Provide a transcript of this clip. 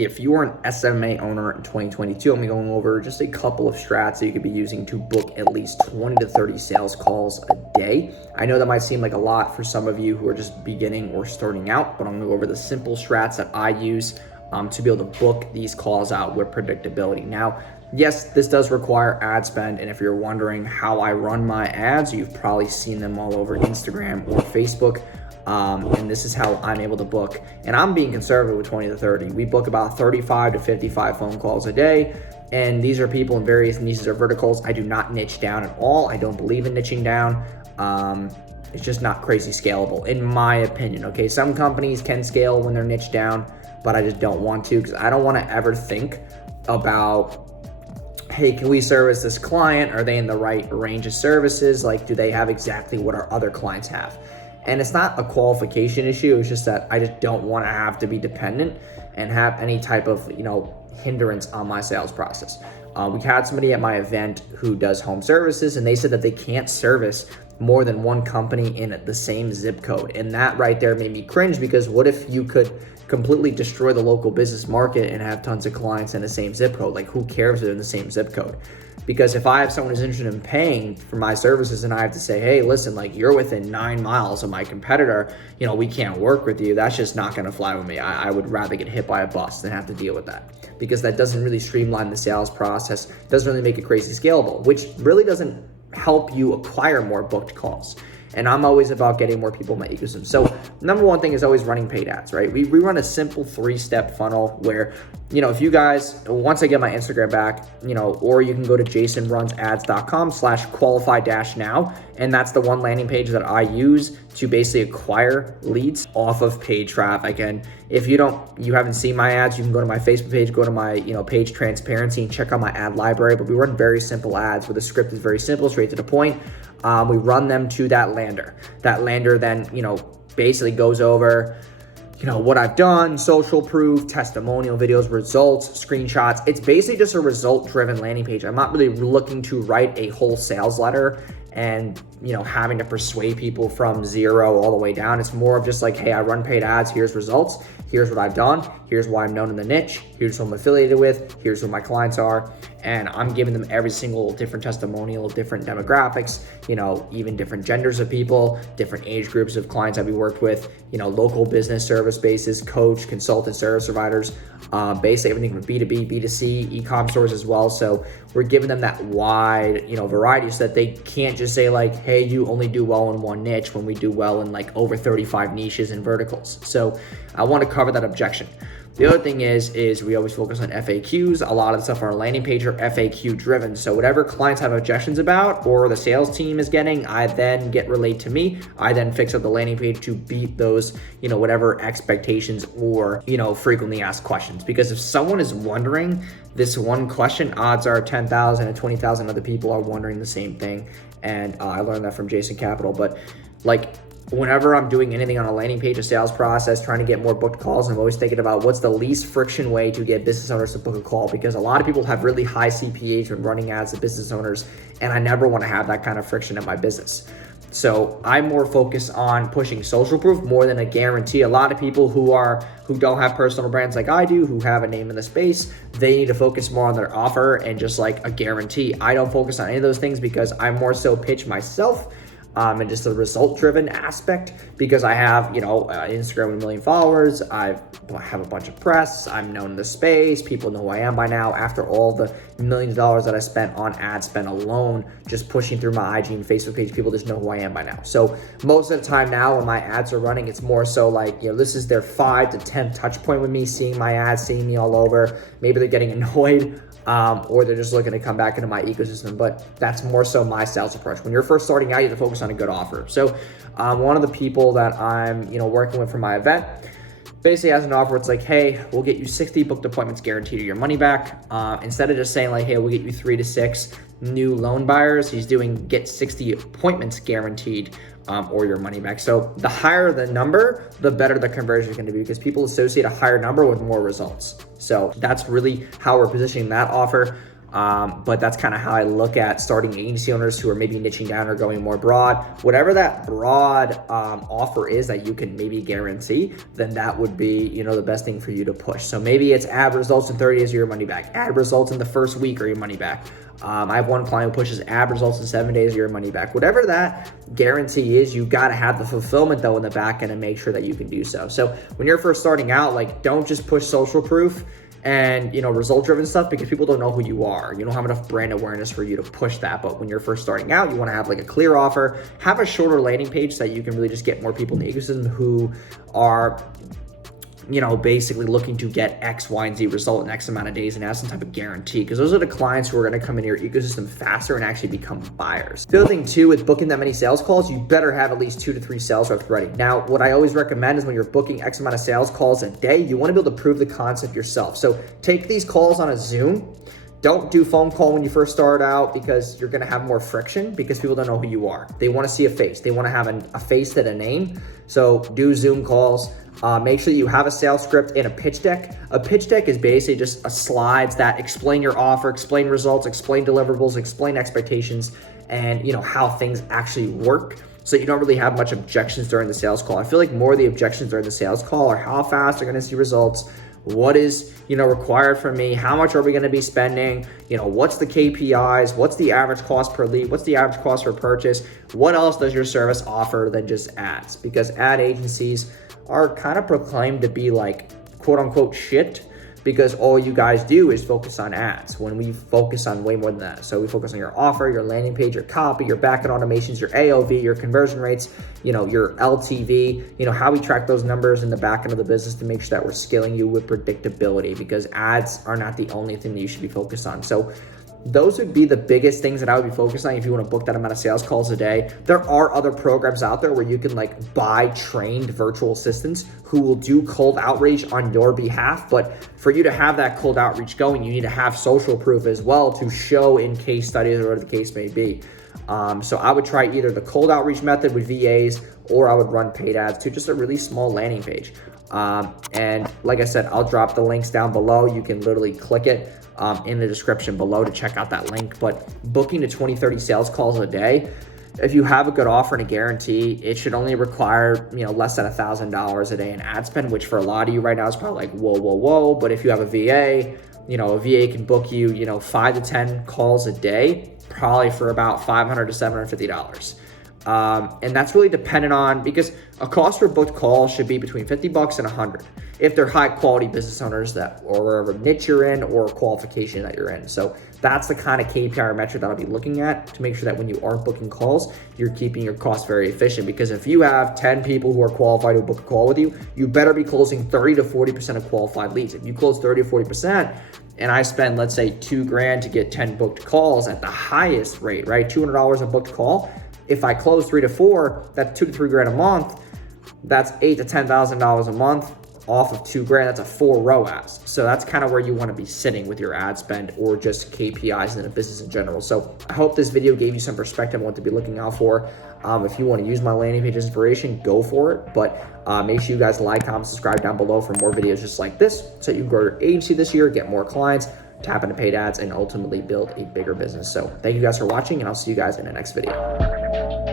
if you are an SMMA owner in 2022, I'm going over just a couple of strats that you could be using to book at least 20 to 30 sales calls a day. I know that might seem like a lot for some of you who are just beginning or starting out, but I'm gonna go over the simple strats that I use to be able to book these calls out with predictability. Now, yes, this does require ad spend, and if you're wondering how I run my ads, you've probably seen them all over Instagram or Facebook. And this is how I'm able to book. And I'm being conservative with 20 to 30. We book about 35 to 55 phone calls a day. And these are people in various niches or verticals. I do not niche down at all. I don't believe in niching down. It's just not crazy scalable, in my opinion. Okay, some companies can scale when they're niche down, but I just don't want to, because I don't want to ever think about, hey, can we service this client? Are they in the right range of services? Like, do they have exactly what our other clients have? And it's not a qualification issue. It's just that I just don't want to have to be dependent and have any type of, hindrance on my sales process. We had somebody at my event who does home services, and they said that they can't service more than one company in the same zip code. And that right there made me cringe, because what if you could completely destroy the local business market and have tons of clients in the same zip code? Like, who cares if they're in the same zip code? Because if I have someone who's interested in paying for my services and I have to say, hey, listen, like, you're within 9 miles of my competitor, we can't work with you, that's just not gonna fly with me. I would rather get hit by a bus than have to deal with that, because that doesn't really streamline the sales process, doesn't really make it crazy scalable, which really doesn't help you acquire more booked calls. And I'm always about getting more people in my ecosystem. So number one thing is always running paid ads, right? We run a simple 3-step funnel where, if you guys, once I get my Instagram back, or you can go to jasonrunsads.com/qualify-now. And that's the one landing page that I use to basically acquire leads off of paid traffic. And if you haven't seen my ads, you can go to my Facebook page, go to my, page transparency and check out my ad library. But we run very simple ads where the script is very simple, straight to the point. We run them to that lander. That lander then, basically goes over, what I've done, social proof, testimonial videos, results, screenshots. It's basically just a result-driven landing page. I'm not really looking to write a whole sales letter and, having to persuade people from 0 all the way down. It's more of just like, hey, I run paid ads, here's results, here's what I've done, here's why I'm known in the niche, here's who I'm affiliated with, here's who my clients are, and I'm giving them every single different testimonial, different demographics, even different genders of people, different age groups of clients that we worked with, local business service bases, coach, consultant, service providers, basically everything from B2B, B2C, e-com stores as well. So we're giving them that wide, variety, so that they can't just say like, hey, you only do well in one niche, when we do well in like over 35 niches and verticals. So I want to cover that objection. The other thing is we always focus on FAQs. A lot of the stuff on our landing page are FAQ driven. So whatever clients have objections about or the sales team is getting, I then get relayed to me. I then fix up the landing page to beat those, whatever expectations or, frequently asked questions. Because if someone is wondering this one question, odds are 10,000 and 20,000 other people are wondering the same thing. And I learned that from Jason Capital. But like, whenever I'm doing anything on a landing page, a sales process, trying to get more booked calls, I'm always thinking about what's the least friction way to get business owners to book a call, because a lot of people have really high CPAs when running ads to business owners, and I never want to have that kind of friction in my business. So I'm more focused on pushing social proof more than a guarantee. A lot of people who don't have personal brands like I do, who have a name in the space, they need to focus more on their offer and just like a guarantee. I don't focus on any of those things, because I more so pitch myself and just the result-driven aspect, because I have, Instagram with 1 million followers. I have a bunch of press. I'm known in the space. People know who I am by now. After all the millions of dollars that I spent on ad spend alone, just pushing through my IG and Facebook page, people just know who I am by now. So most of the time now when my ads are running, it's more so like, this is their 5 to 10 touch point with me, seeing my ads, seeing me all over. Maybe they're getting annoyed. Or they're just looking to come back into my ecosystem. But that's more so my sales approach. When you're first starting out, you have to focus on a good offer. So one of the people that I'm working with for my event basically has an offer. It's like, hey, we'll get you 60 booked appointments guaranteed or your money back. Instead of just saying like, hey, we'll get you 3 to 6 new loan buyers, he's doing get 60 appointments guaranteed or your money back. So the higher the number, the better the conversion is going to be, because people associate a higher number with more results. So that's really how we're positioning that offer. But that's kind of how I look at starting agency owners who are maybe niching down or going more broad. Whatever that broad offer is that you can maybe guarantee, then that would be, the best thing for you to push. So maybe it's ad results in 30 days or your money back, ad results in the first week or your money back. I have one client who pushes ad results in 7 days or your money back. Whatever that guarantee is, you got to have the fulfillment though in the back end and make sure that you can do so. So when you're first starting out, like, don't just push social proof and result driven stuff, because people don't know who you are. You don't have enough brand awareness for you to push that. But when you're first starting out, you want to have like a clear offer, have a shorter landing page so that you can really just get more people in the ecosystem who are basically looking to get X, Y, and Z result in X amount of days and have some type of guarantee, because those are the clients who are going to come into your ecosystem faster and actually become buyers. The other thing too, with booking that many sales calls, you better have at least 2 to 3 sales reps ready. Now, what I always recommend is when you're booking X amount of sales calls a day, you want to be able to prove the concept yourself. So take these calls on a Zoom. Don't do phone call when you first start out, because you're going to have more friction because people don't know who you are. They want to see a face. They want to have a face and a name. So do Zoom calls. Make sure you have a sales script and a pitch deck. A pitch deck is basically just slides that explain your offer, explain results, explain deliverables, explain expectations, and how things actually work, so you don't really have much objections during the sales call. I feel like more of the objections during the sales call are how fast they're going to see results, what is required from me, how much are we going to be spending, what's the KPIs, what's the average cost per lead, what's the average cost per purchase, what else does your service offer than just ads? Because ad agencies are kind of proclaimed to be like quote unquote shit, because all you guys do is focus on ads, when we focus on way more than that. So we focus on your offer, your landing page, your copy, your backend automations, your AOV, your conversion rates, your LTV, how we track those numbers in the back end of the business to make sure that we're scaling you with predictability, because ads are not the only thing that you should be focused on. So those would be the biggest things that I would be focused on if you want to book that amount of sales calls a day. There are other programs out there where you can like buy trained virtual assistants who will do cold outreach on your behalf. But for you to have that cold outreach going, you need to have social proof as well to show in case studies or whatever the case may be. So I would try either the cold outreach method with VAs, or I would run paid ads to just a really small landing page. And like I said, I'll drop the links down below. You can literally click it in the description below to check out that link. But booking to 20, 30 sales calls a day, if you have a good offer and a guarantee, it should only require, less than $1,000 a day in ad spend, which for a lot of you right now is probably like, whoa. But if you have a VA, a VA can book you, 5 to 10 calls a day, probably for about $500 to $750. And that's really dependent on, because a cost per booked call should be between $50 and $100 if they're high quality business owners that, or wherever niche you're in or qualification that you're in. So that's the kind of KPI or metric that I'll be looking at to make sure that when you are booking calls, you're keeping your costs very efficient. Because if you have 10 people who are qualified to book a call with you, you better be closing 30 to 40% of qualified leads. If you close 30 to 40%, and I spend, let's say, $2,000 to get 10 booked calls at the highest rate, right? $200 a booked call. If I close 3 to 4, that's $2,000 to $3,000 a month. That's $8,000 to $10,000 a month off of $2,000. That's a 4 ROAS. So that's kind of where you want to be sitting with your ad spend or just KPIs in a business in general. So I hope this video gave you some perspective on what to be looking out for. If you want to use my landing page inspiration, go for it. But make sure you guys like, comment, subscribe down below for more videos just like this, so you can grow your agency this year, get more clients, tap into paid ads, and ultimately build a bigger business. So thank you guys for watching, and I'll see you guys in the next video.